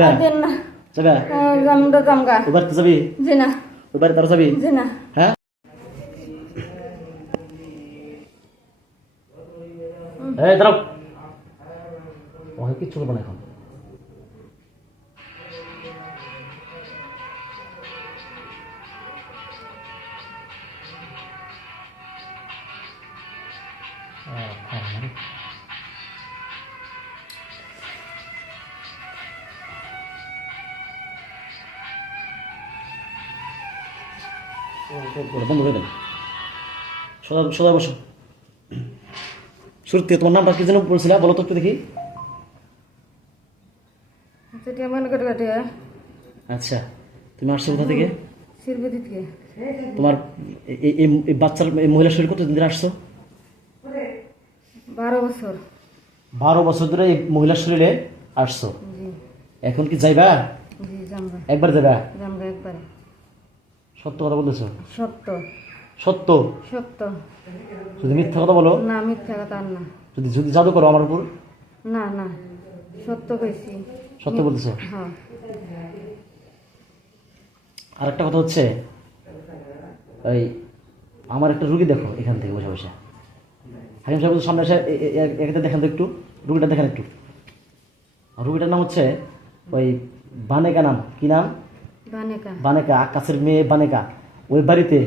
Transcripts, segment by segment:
যাবে দেন না যাবে জামদা জামগা ওবার তো যাবি জি না ওবার তার যাবি জি না হ্যাঁ এই দাঁড়াও ওকে কিচ্ছু করবো না এখন বন্ধ করে দেন সোজা সোজা বসো শুরুতে তোমার নামটা কি যেন বলছিলা বলো তো একটু দেখি সেটা মনে করে কাটে আচ্ছা তুমি আসছো কোথা থেকে শিরবতি থেকে তোমার এই বাচ্চার এই মহিলার শরীর কতদিন ধরে আসছো 12 বছর 12 বছর ধরে এই মহিলার শরীরে আসছো জি এখন কি যাইবা জি জামগা একবার যাবা জামগা একবার সত্য কথা বলতেছো সত্য সত্য সত্য যদি মিথ্যা কথা বলো না মিথ্যা কথা আর না যদি যদি জাদু করো আমার উপর না না সত্য কইছি সত্য বলতেছো হ্যাঁ আর একটা কথা হচ্ছে ওই আমার একটা রুগী দেখো এখান থেকে বসে বসে হাকিম সাহেব সামনে এসে একটা দেখেন তো একটু রুগীটা দেখেন একটু আর রুগীটার নাম হচ্ছে ওই বানেকা নাম কি নাম বানেকা বানেকা আকাশের মেয়ে বানেকা ওই বাড়িতে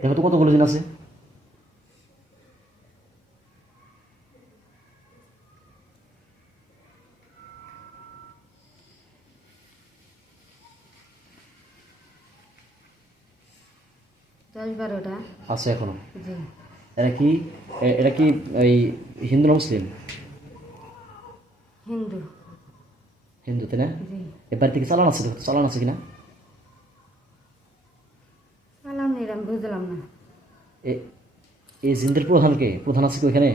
দেখো তো কতগুলো জিন আছে দশ বারোটা আছে এখনো জি এটা কি এই হিন্দু না মুসলিম হিন্দু হিন্দু তাই না জি এ বাড়ি থেকে চালান আছে দেখো তো, চালান আছে কিনা সালাম নিলাম বুঝলাম না এই জিনদের প্রধানকে প্রধান আছে কি ওইখানে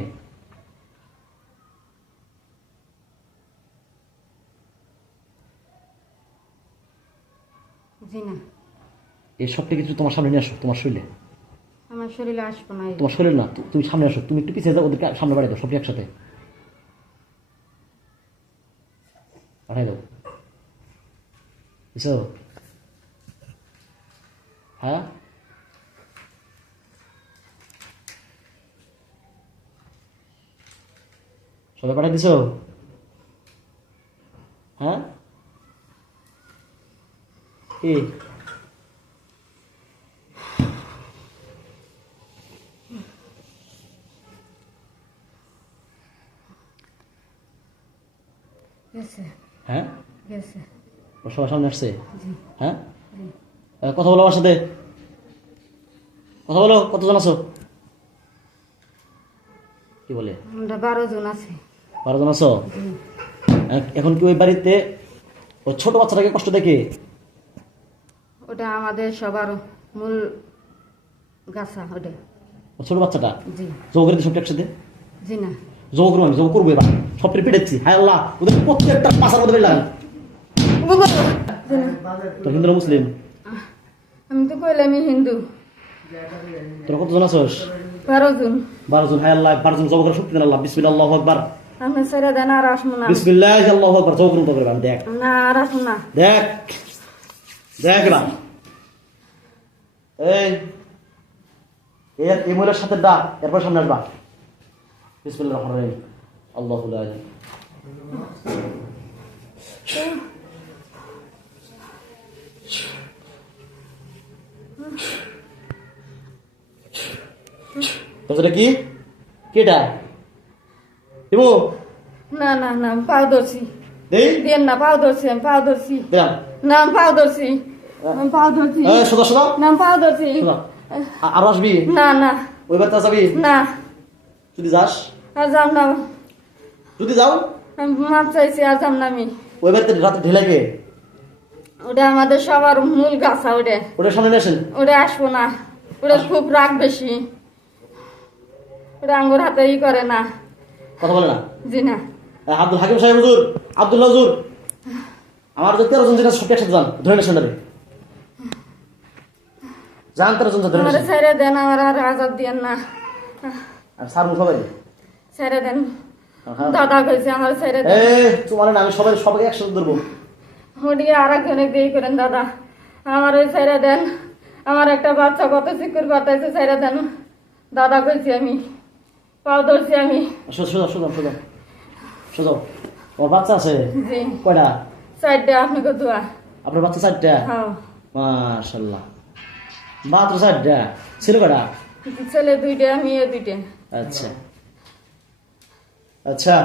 জি না এই সবটা কিছু তোমার সামনে নিয়ে আসো তোমার শরীরে আমার শরীরে আসবো না তোমার শরীর না তুমি সামনে আসো তুমি একটু পিছিয়ে যাও ওদেরকে সামনে বাড়াই দাও সবটি একসাথে পাঠাই দাও বুঝছো হ্যাঁ সবাই পাঠাই দিছো হ্যাঁ কি গেছে হ্যাঁ গেছে ও সবার সামনে আসছে জি হ্যাঁ জি কথা বলো আমার সাথে কথা বলো কতজন আছো কি বলে আমরা 12 জন আছি 12 জন আছো জি এখন কি ওই বাড়িতে ওই ছোট বাচ্চাটাকে কষ্ট দেখে ওটা আমাদের সবার মূল গাছা ওটা ওই ছোট বাচ্চাটা জি জব করে সবটা একসাথে জি না জব করবো আমি জব করবো এবার সব পেটেছি হায় আল্লাহ ওদের প্রত্যেকটা পাশার মধ্যে বেরলাম জি না তো হিন্দু না মুসলিম আমি তো কইলাম আমি হিন্দু তোরা কতজন আছোস 12 জন 12 জন হায় আল্লাহ 12 জন জব করে শক্তি দেন আল্লাহ বিসমিল্লাহ আল্লাহু আকবার আমি ছেড়ে দেন আর আসবো না বিসমিল্লাহ আল্লাহু আকবার জব করুন তো করে আমি দেখ না আর আসবো না দেখ দেখ এবার এই মহিলার সাথে ডাক এরপর সামনে আসবা বিসমিল্লাহির রহমানির রহিম আল্লাহু লা ইলাহা তোরা কি কেডা দিমু না না না আমি পাও ধরছি দেই দেন না পাও ধরছি আমি পাও ধরছি দিলাম না আমি পাও ধরছি আমি পাও ধরছি এই সোজা সোজা না আমি পাও ধরছি সোজা আর আসবি না না ওই বাড়িতে যাবি না যদি যাস আর যাম না যদি যাও আমি মাপ চাইছি আর যাম না আমি ওই বাড়িতে রাতে ঢেলাকে ওটা আমাদের সবার মূল গাছা ওটা ওটা সামনে নিয়ে আসেন ওটা আসবো না ওটা খুব রাগ বেশি ওটা আঙ্গুর হাতে ই করে না কথা বলে না জি না আব্দুল হাকিম সাহেব হুজুর আব্দুল্লাহ হুজুর আমার যে 13 জন যেটা সব একসাথে যান ধরে নিয়ে শুনবে জান 13 জন ধরে আমার নিয়ে ছেড়ে দেন আমার আর আজাদ দিয়েন না আর স্যার মুখ হবে ছেড়ে দেন দাদা কইছে আমার ছেড়ে দেন তোমার না আমি সবাইকে একসাথে ধরবো ওদিকে আর একজনে দিয়ে করেন দাদা, আমার ওই ছেড়ে দেন, আমার একটা বাচ্চা কত চিকুর পাঠাইছে, ছেড়ে দেন দাদা, কইছি আমি, পাও ধরছি আমি। সোজা সোজা সোজা সোজা। ওর বাচ্চা আছে জি, কয়টা? 4টা। আপনাকে দোয়া। আপনার বাচ্চা 4টা? হ্যাঁ, মাশাআল্লাহ, মাত্র 4টা? ছিল কয়টা? ছেলে 2টা, মেয়ে 2টা। আচ্ছা আচ্ছা,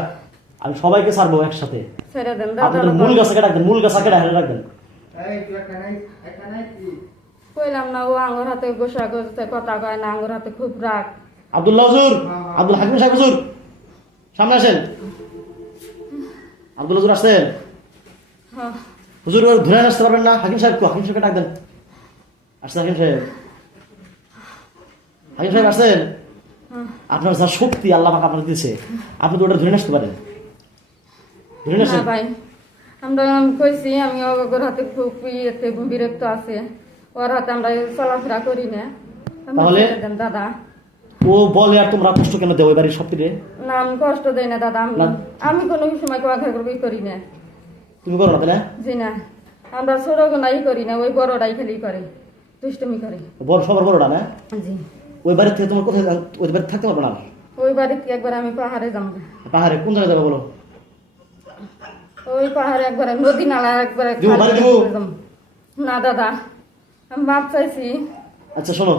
আমি সবাইকে ছাড়বো একসাথে। ছেড়ে দেন দাদা। আপনাদের মূল গাছকে রাখবেন, মূল গাছকে রাখবেন। কইলাম না, ও আঙ্গুর হাতে গোসা করতে কথা কয় না, আঙ্গুর হাতে খুব রাগ। আব্দুল্লাহ হুজুর, আব্দুল হাকিম সাহেব হুজুর, সামনে আসেন। আব্দুল হুজুর আসছেন? হ্যাঁ, হুজুর ওর ধরে আসতে পারবেন না? হাকিম সাহেব হাকিম সাহেবকে ডাক দেন। আসছে হাকিম সাহেব? হাকিম সাহেব আসছেন? আপনার যা শক্তি আল্লাহ পাক আপনার দিয়েছে, আপনি তো ওটা ধরে আসতে পারেন। ধরে না আসেন। ভাই, আমরা কইছি আমি ওর হাতে খুব ইয়েতে বিরক্ত আছে, ওর হাতে আমরা চলাফেরা করি না। আপনি তাহলে? ছেড়ে দেন দাদা। ও বলে আর তোমরা কষ্ট কেন দেও? এবারে সবটিরে না, আমি কষ্ট দেই না দাদা, না। আমি কোনো সময় কোয়াখা করবি করি না। তুমি করো না তাহলে? জি না, আমরা ছোট গোনাই করি না, ওই বড়টাই খালি করে, দুষ্টমি করে। বড় সবার বড়টা না? জি, ওই বাড়ি থেকে তোমার কোথায়, ওই বাড়ি থাকতে পারবো না? ওই বাড়িতে একবার আমি পাহাড়ে যাবো। পাহাড়ে কোন জায়গায় যাবে বলো? ওই পাহাড়ে একবারে নদী নালা একবারে দিব, বাড়ি দিব? না দাদা, আমি বাপ চাইছি। আচ্ছা শোনো,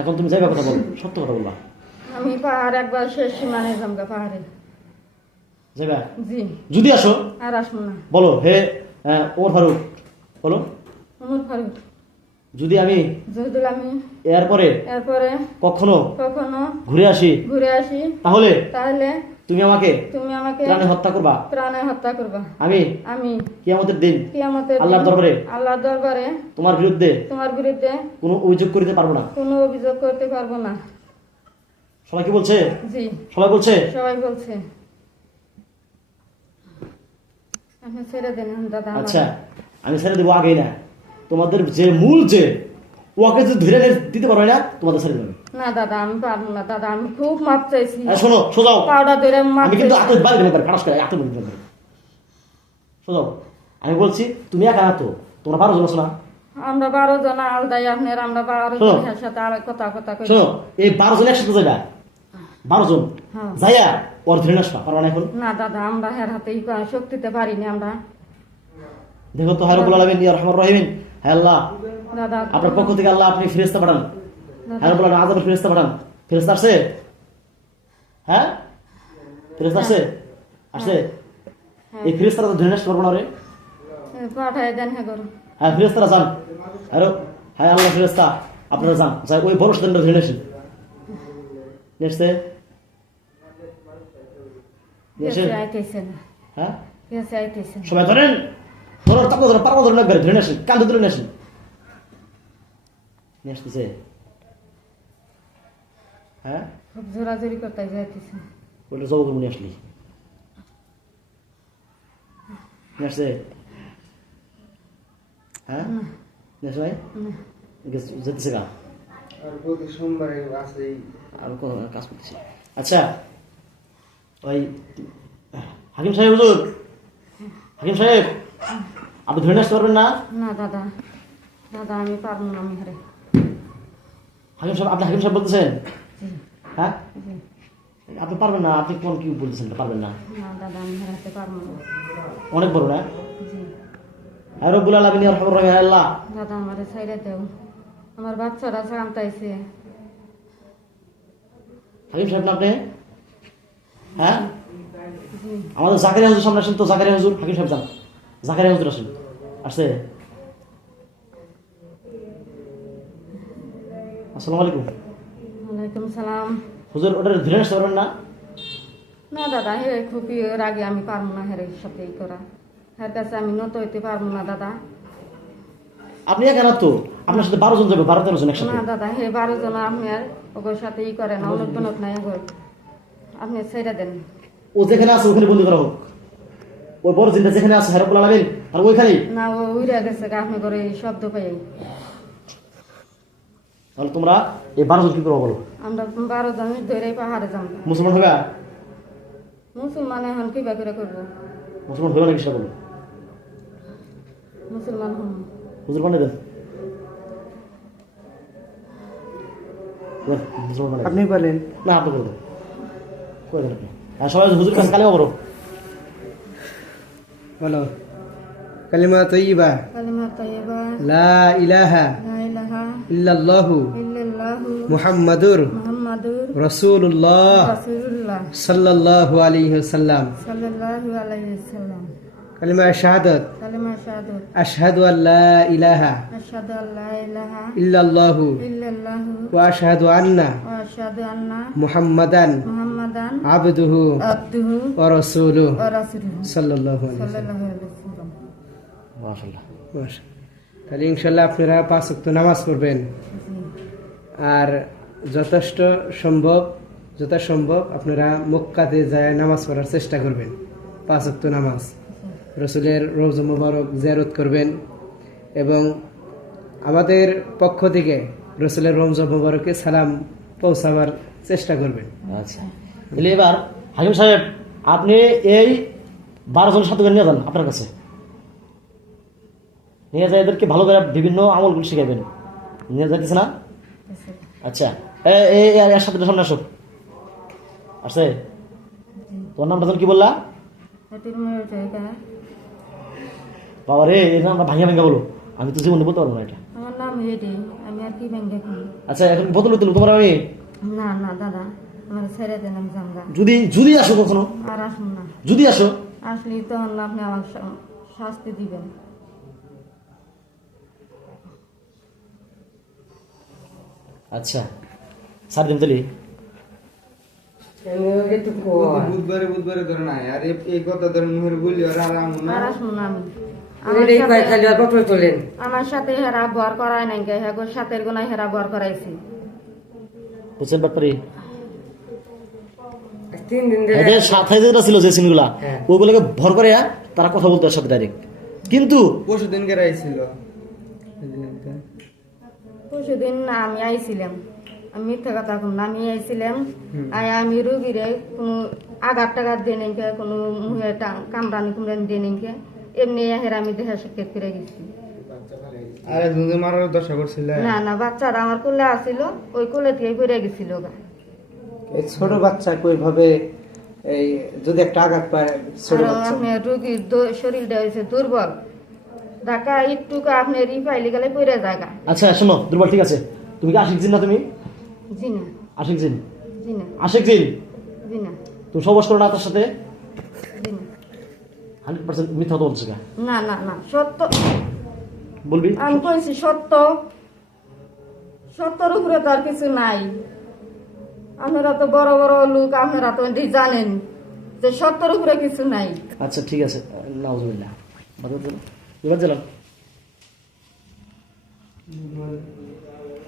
এখন তুমি যাইবা কথা বলো, সত্য কথা বলবা। আমি পাহাড় একবার শেষ সীমানে যামগা পাহাড়ে। যাইবা? জি, যদি আসো আর আসবো না। বলো, হে ওমর ফারুক, বলো উমর ফারুক, যদি আমি যদি আমি এরপরে এরপরে কখনো কখনো ঘুরে আসি ঘুরে আসি, তাহলে তাহলে তুমি আমাকে তুমি আমাকে প্রাণে হত্যা করবা। প্রাণে হত্যা করবা। আমি আমি কিয়ামতের দিন কিয়ামতের দিন আল্লাহর দরবারে আল্লাহর দরবারে তোমার বিরুদ্ধে তোমার বিরুদ্ধে কোনো অভিযোগ করিতে পারবো না। কোনো অভিযোগ করতে পারবো না। সবাই কি বলছে? জি, সবাই বলছে? সবাই বলছে। আপনি ছেড়ে দেন দাদা আমাকে। আচ্ছা, আমি ছেড়ে দেবো আগেই না। তোমাদের যে মূল যে ওকে যদি ধরে দিতে পারবে না, তোমাদের ছেড়ে দেবে না দাদা, আমি পারবো না দাদা, আমি খুব মাপ চাইছি। শোনো সোজাও, পাউডার ধরে মাপ আমি কিন্তু চাইছি। আতর বাড়ি দেবে কারস করে আতর দিতে পারি। সোজাও, আমি বলছি তুমি একা না তো, তোমরা 12 জন আছো না? আমরা 12 জন আলাদাই, আপনার আমরা 12 শোনো। জনের সাথে আর কথা কথা কই। শোনো, এই 12 জন একসাথে যাইবা, 12 জন হ্যাঁ। যাইয়া ওর ধরে আসবা, পারবা না এখন? না দাদা, আমরা হের হাতে শক্তিতে পারিনি আমরা। দেখো তো হায় রব্বুল আলামিন ইয়া রহমান রহিমিন, হে আল্লাহ দাদা আপনার পক্ষ থেকে আল্লাহ আপনি ফেরেশতা পাঠান, হে রব্বুল আলামিন আযাবের ফেরেশতা পাঠান। ফেরেশতা আসছে? হ্যাঁ, ফেরেশতা আসছে? আসছে? এই ফেরেশতারা তো ধরে আসতে পারবো না রে। পাঠায় দেন হ্যাঁ করো। হ্যাঁ ফেরেশতারা যান, আরে হ্যাঁ আল্লাহ ফেরেশতা আপনারা যান, যাই ওই বড় সাদানটা ধরে আসেন। নেসে কেসে আইতেছে না, হ্যাঁ কেসে আইতেছে না। সবাই ধরেন, ধরার তাকে ধরে পারবো ধরে লাগবে, ধরে আসেন, কান্দে ধরে আসেন। নিয়ে আসতেছে, হ্যাঁ খুব জোরাজোরি করতে যাইতেছে। ওটা জব করে নিয়ে আসলি, নিয়ে আসছে, হ্যাঁ নিয়ে আসে ভাই যেতেছে গা আর প্রতি সোমবারে আছে আর কাজ করতেছি। আচ্ছা ওই হাকিম সাহেব হুজুর, হাকিম সাহেব আপনি ধরে আসতে পারবেন না? না দাদা, দাদা আমি পারবো না, আমি হারে। হাকিম সাহেব, আপনি হাকিম সাহেব বলতেছেন? জি, হ্যাঁ জি। আপনি পারবেন না, আপনি কোন কি বলতেছেন পারবেন না? না দাদা, আমি হারাতে পারবো না। অনেক বড় না? জি, হ্যাঁ রব্বুল আলামিন ইয়া রহমান রহিম, হে আল্লাহ দাদা আমারে ছাইড়া দেও, আমার বাচ্চারা কান্তাইছে। হাকিম সাহেব না আপনি? হ্যাঁ জি, আমাদের জাকারিয়া হুজুর সামনে আসেন তো, জাকারিয়া হুজুর, হাকিম সাহেব যান, জাকারিয়া হুজুর আসেন। আসছে? আসসালামু আলাইকুম। ওয়ালাইকুম সালাম। হুজুর ওটা ধরে আসতে পারবেন না? না দাদা, হে খুবই রাগে, আমি পারবো না হের সাথে ই করা, হের কাছে আমি নত হইতে পারবো না দাদা। আপনি একা না তো, আপনার সাথে 12 জন যাবে, 12-13 জন একসাথে। না দাদা, হে 12 জন আপনি আর ওগোর সাথে ই করে না, অনেক বনত নাই ওগোর, আপনি ছেড়ে দেন। ও যেখানে আছে ওখানে বন্দি করা হোক, ওই বড় জিনটা যেখানে আছে হে রব্বুল আলামিন আর ওইখানেই। না, ও উড়ে গেছে গা, আপনি করে এই শব্দ পাই। তাহলে তোমরা এই 12 জন কি করবো বলো? আমরা 12 জন ধরে পাহাড়ে যাবো। মুসলমান হবে? মুসলমান এখন কি করে করবো? মুসলমান হবে না, কিসটা বলো? মুসলমান হম। হুজুর বানিয়ে দেন। হুজুর বানিয়ে দেন। আপনি বলেন। না আপনি করে দেন, করে দেন আপনি। আর সবাই হুজুর কাছে কালেমা পড়ো। বলো কালিমা তৈয়বা কালিমা তাইয়্যিবা লা ইলাহা লা ইলাহা ইল্লাল্লাহু ইল্লাল্লাহু মুহাম্মাদুর মুহাম্মাদুর রাসূলুল্লাহ রাসূলুল্লাহ সাল্লাল্লাহু আলাইহি ওয়াসাল্লাম। সাল্লাল্লাহু আলাইহি ওয়াসাল্লাম। কালিমা শাহাদাত কালিমা শাহাদাত আশহাদু আল্লা ইলাহা আশহাদু আল্লা ইলাহা ইল্লাল্লাহু ইল্লাল্লাহু ওয়া আশহাদু আন্না ওয়া আশহাদু আন্না মুহাম্মাদান মুহাম্মাদান আবদুহু আবদুহু ওয়া রাসূলুহু ওয়া রাসূলুহু সাল্লাল্লাহু আলাইহি ওয়াসাল্লাম। সাল্লাল্লাহু আলাইহি ওয়াসাল্লাম। মাশাআল্লাহ। মাশাআল্লাহ। তাহলে ইনশাআল্লাহ আপনারা 5 ওয়াক্ত নামাজ পড়বেন আর যথাসম্ভব আপনারা মক্কাতে যায় নামাজ পড়ার চেষ্টা করবেন। 5 ওয়াক্ত নামাজ, রসুলের রওজা মুবারক জিয়ারত করবেন এবং আমাদের পক্ষ থেকে রসুলের রওজা মুবারকে সালাম পৌঁছাবার চেষ্টা করবেন। আচ্ছা, তাহলে এবার হাকিম সাহেব আপনি এই 12 জন সাথে নিয়ে যান আপনার কাছে, নিয়ে যায় এদেরকে ভালো করে বিভিন্ন আমলগুলো শিখাবেন, নিয়ে যাইতেছে না? আচ্ছা, এর সাথে সামনে আসো। আসছে তোমার নামটা কি বললা? এটির মেয়ের জায়গা বাবা রে, এই নামটা ভাঙিয়া ভাঙিয়া বলো, আমি তো জীবনে বলতে পারবো না এটা। আমার নাম এডি, আমি আর কি ব্যাংকে করি। আচ্ছা, এখন বোতল তুলো তোমার আমি না না দাদা, আমার ছেড়ে দেন, আমি জামগা। যদি আসো কখনো, আর আসুন না, যদি আসো আসলে তখন আপনি আমার শাস্তি দিবেন। আচ্ছা সার দিন তাহলে। বুধবারে ধরে না আর এই কথা ধরে মুহের বলি আর আরাম না। আর আসুন না, আমি তোলেন আমার সাথে হেরা বর করায় নাই গে, হ্যাঁ সাথের গোনায় হেরা বর করাইছি। বুঝছেন ব্যাপারে? 3 দিন ধরে এদের সাথে যেটা ছিল যে সিনগুলা, হ্যাঁ। ওগুলোকে ভর করে তারা কথা বলতো এর সাথে ডাইরেক্ট। কিন্তু পরশু দিন কে রাইছিল পরশুদিন না আমি আইছিলাম, আমি মিথ্যা কথা কম না, আমি আইছিলাম। আমি রুগীরে কোনো আঘাত টাঘাত দিয়ে নেই, কোনো মুহে কামড়ানি কুমড়ানি দিয়ে নেই, এমনি হেরা আমি দেহা সাক্ষাৎ করে গেছি। আর একজন যে মারার দশা করছিল না না, বাচ্চারা আমার কোলে আসছিল, ওই কোলে থেকে পড়ে গেছিল গা। এই ছোট বাচ্চা কইভাবে এই যদি একটা আঘাত পায় ছোট আর বাচ্চা আপনার রুগীর শরীরটা হয়েছে দুর্বল, ঢাকা একটুকু আপনার রিফাইলি গেলে পড়ে জায়গা। আচ্ছা শোনো দুর্বল, ঠিক আছে, তুমি কি আশিক জিন না? তুমি জি না, আশিক জিন? জি না, আশিক জিন জি না, তুমি সবস করো না তার সাথে? জি না, 100% মিথ্যা কথা বলছো। না না না, সত্য বলবি? আমি কইছি, সত্য, সত্যর উপরে তো আর কিছু নাই। আপনারা তো বড় বড় লোক, আপনারা তো জানেন যে সত্যর উপরে কিছু নাই। আচ্ছা ঠিক আছে, নাউজুবিল্লাহ। এবার দিলাম।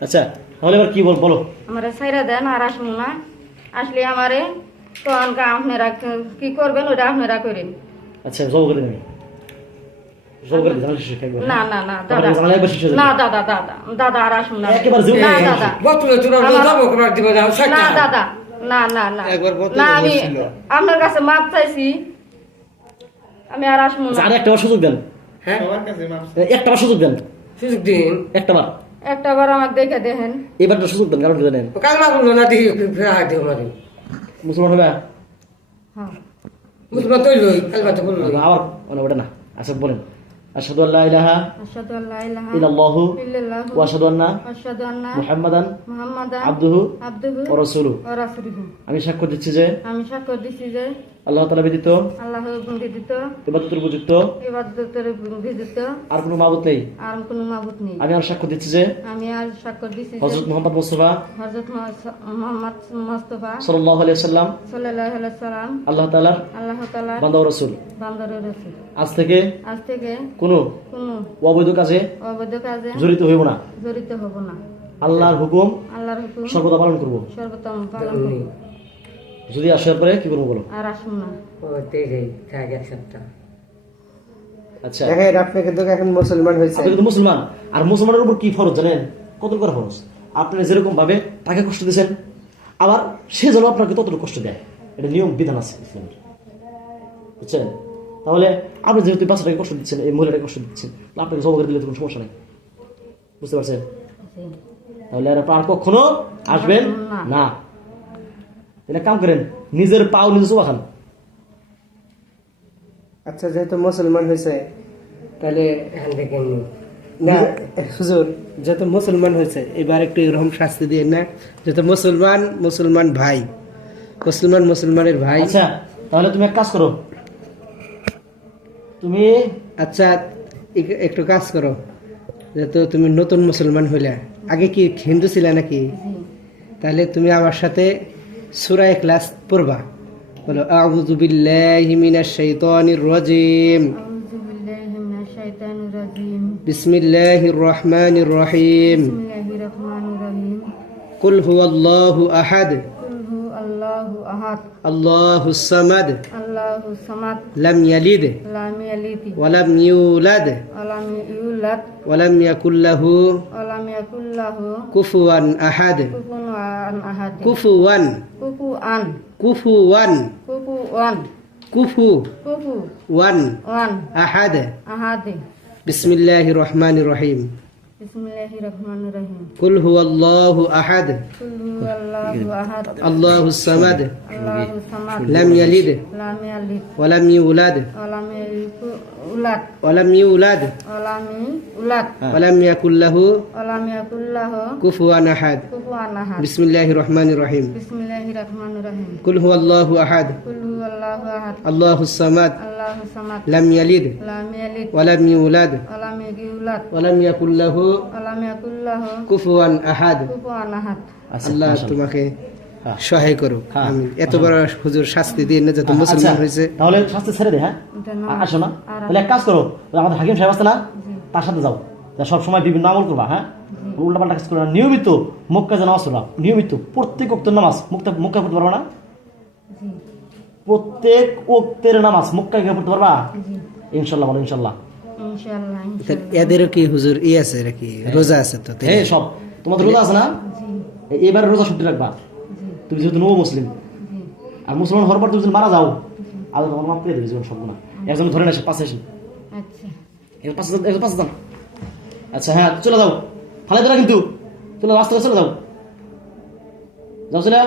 আচ্ছা তাহলে এবার কি বলো? আমারে ছাইরা দেন, আর আসুন না। আসলে আমারে তখন আপনারা কি করবেন ওটা আপনারা করেন। আচ্ছা জব করে দেবে, জব করে দেবে। না না না দাদা, না দাদা, দাদা দাদা আর আসুন না, একেবারে জীবন না দাদা, বোতলে চুরা যাবো কবার দিব না না দাদা, না না না একবার বোতলে না, আমি বসছিল। আপনার কাছে মাপ চাইছি, আমি আর আসবো না। আর একটা বার সুযোগ দেন, হ্যাঁ সবার কাছে মাপ একটা বার সুযোগ দেন, সুযোগ দিন একটা বার, একটা বার আমাকে দেখে দেখেন। এবারটা সুযোগ দেন, কারণ জানেন কালমা করলো না দেখি ফেরা হাত দিব মারি মুসলমান হবে। হ্যাঁ, মুসলমান তো লই কালমা তো বললো আবার মানে ওটা না। আচ্ছা বলেন, আশহাদু আল্লা ইলাহা আশহাদু আল্লা ইলাহা ইল্লাল্লাহু ইল্লাল্লাহু ওয়া আশহাদু আন্না আশহাদু আন্না মুহাম্মাদান মুহাম্মাদান আবদুহু আবদুহু ওয়া রাসূলুহু। ওয়া রাসূলুহু। আমি সাক্ষ্য দিচ্ছি যে আমি সাক্ষ্য দিচ্ছি যে আল্লাহ তাআলা ব্যতীত আল্লাহ ব্যতীত ইবাদতের উপযুক্ত ইবাদতের ব্যতীত আর কোনো মাবুদ নেই। আর কোনো মাবুদ নেই। আমি আর সাক্ষ্য দিচ্ছি যে আমি আর সাক্ষ্য দিচ্ছি যে হযরত মুহাম্মদ মুস্তাফা হযরত মুহাম্মদ মুস্তাফা সাল্লাল্লাহু আলাইহি ওয়াসাল্লাম সাল্লাল্লাহু আলাইহি ওয়াসাল্লাম আল্লাহ তাআলার আল্লাহ তাআলার বান্দা ও রাসূল। বান্দার রাসূল। আজ থেকে আজ থেকে কোনো কোনো অবৈধ কাজে অবৈধ কাজে জড়িত হইব না। জড়িত হব না। আল্লাহর হুকুম আল্লাহর হুকুম সর্বদা পালন করব। সর্বোত্তম পালন করব। যদি আসার পরে কি করবো বলো? আর আসুন না। ও তেরে থাক এক সপ্তাহ আচ্ছা দেখেন আপনি কিন্তু এখন মুসলমান হয়েছে আপনি কিন্তু মুসলমান, আর মুসলমানের উপর কি ফরজ জানেন? কত করে ফরজ? আপনি যেরকম ভাবে তাকে কষ্ট দিয়েছেন, আবার সে যেন আপনাকে ততটুকু কষ্ট দেয়, এটা নিয়ম বিধান আছে ইসলামের, বুঝছেন? তাহলে আপনি যেহেতু এই বাচ্চাটাকে কষ্ট দিচ্ছেন, এই মহিলাটাকে কষ্ট দিচ্ছেন, তাহলে আপনাকে জবা করে দিলে তো কোনো সমস্যা নেই, বুঝতে পারছেন? জি। তাহলে আর কখনো আসবেন না। না। এটা কাম করেন, নিজের পাও নিজে চোবা খান। আচ্ছা, যেহেতু মুসলমান হয়েছে তাহলে এখান থেকে নিই। না হুজুর, যেহেতু মুসলমান হয়েছে এবার একটু এরকম শাস্তি দিয়ে না, যেহেতু মুসলমান ভাই, মুসলমানের ভাই। আচ্ছা, তাহলে তুমি এক কাজ করো, তুমি আচ্ছা, একটু কাজ করো, যেহেতু তুমি নতুন মুসলমান হইলে, আগে কি হিন্দু ছিলে নাকি? জি। তাহলে তুমি আমার সাথে সূরা ইখলাস পড়বা। বলো আউযু বিল্লাহি মিনাশ শাইতানির রাজিম, আউযু বিল্লাহি মিনাশ শাইতানির রাজিম। বিসমিল্লাহির রহমানির রহিম, বিসমিল্লাহির রহমানির রহিম। কুল হুয়াল্লাহু আহাদ, কুল হু আল্লাহু আহাদ, আল্লাহুস সামাদ, আল্লাহুস সামাদ, লাম ইয়ালিদ লাম ইয়ালিদ, ওয়া লাম ইউলাদ ওয়ালাম ইউলাদ, ওয়া লাম ইয়াকুল লাহু ওয়ালাম ইয়াকুল লাহু কুফুয়ান আহাদ। কুফুওয়ান আহাদ। কুফুয়ান, কুফুআন, কুফুয়ান, কুফুওয়ান, কুফুওয়ান কুফুওয়ান আহাদ। আহাদ। বিসমিল্লাহির রহমানির রহিম, বিসমিল্লাহির রহমানির রহিম। কুল হুয়াল্লাহু আহাদ, কুল হু আল্লাহু আহাদ, আল্লাহুস সামাদ, আল্লাহুস সামাদ, লাম ইয়ালিদ লাম ইয়ালিদ, ওয়া লাম ইউলাদ ওয়ালাম ইউলাদ, ওয়া লাম ইউলাদ ওয়ালাম ইউলাদ, ওয়া লাম ইয়াকুল লাহু ওয়ালাম ইয়াকুল লাহু কুফুয়ান আহাদ। কুফুওয়ান আহাদ। বিসমিল্লাহির রহমানির রহিম, বিসমিল্লাহির রহমানির রহিম। কুল হুয়াল্লাহু আহাদ, কুল হু আল্লাহু আহাদ, আল্লাহুস সামাদ, আল্লাহুস সামাদ, লাম ইয়ালিদ লাম ইয়ালিদ, ওয়া লাম ইউলাদ ওয়ালাম ইউলাদ, ওয়া লাম ইয়াকুল লাহু ওয়ালাম ইয়াকুল লাহু কুফুয়ান আহাদ। কুফুওয়ান আহাদ। আচ্ছা, আল্লাহ মাশাআল্লাহ। তোমাকে হ্যাঁ। সহায় করুক। হ্যাঁ। আমিন। এত বড় হুজুর শাস্তি দিয়ে না, যত আচ্ছা, মুসলমান হয়েছে। তাহলে শাস্তি ছেড়ে দে, হ্যাঁ এটা না। আসো না, আর তাহলে এক কাজ করো, ওই আমাদের হাকিম সাহেব আছে না, তার সাথে যাও, সব সময় বিভিন্ন আমল করবা, হ্যাঁ উল্টা পাল্টা কাজ করো না, নিয়মিত মক্কা যে নামাজ পড়বা, নিয়মিত প্রত্যেক ওক্তের নামাজ মক্কা পড়তে পারবা না? জি, প্রত্যেক ওক্তের নামাজ মক্কা গিয়ে পড়তে পারবা? জি। ইনশাল্লাহ, বলো ইনশাল্লাহ। ইনশাআল্লাহ, তা ইনশাআল্লাহ। এদেরও কি হুজুর আছে নাকি, রোজা আছে তো? হ্যাঁ, সব তোমাদের রোজা আছে না, জি, এবারে রোজা ছুটি রাখবা, জি, তুমি যেহেতু নব মুসলিম, জি। আর মুসলমান হওয়ার পর তুমি যদি মারা যাও, আল্লাহ তোমার মাফ করে দেবে জীবন সব গুনাহ। একজন ধরে আসে, পাশে আসেন, আচ্ছা, পাশে যান। আচ্ছা, হ্যাঁ চলে যাও, ফালাই দেনা কিন্তু, চলে যাও, আস্তে আস্তে চলে যাও, যাও চলে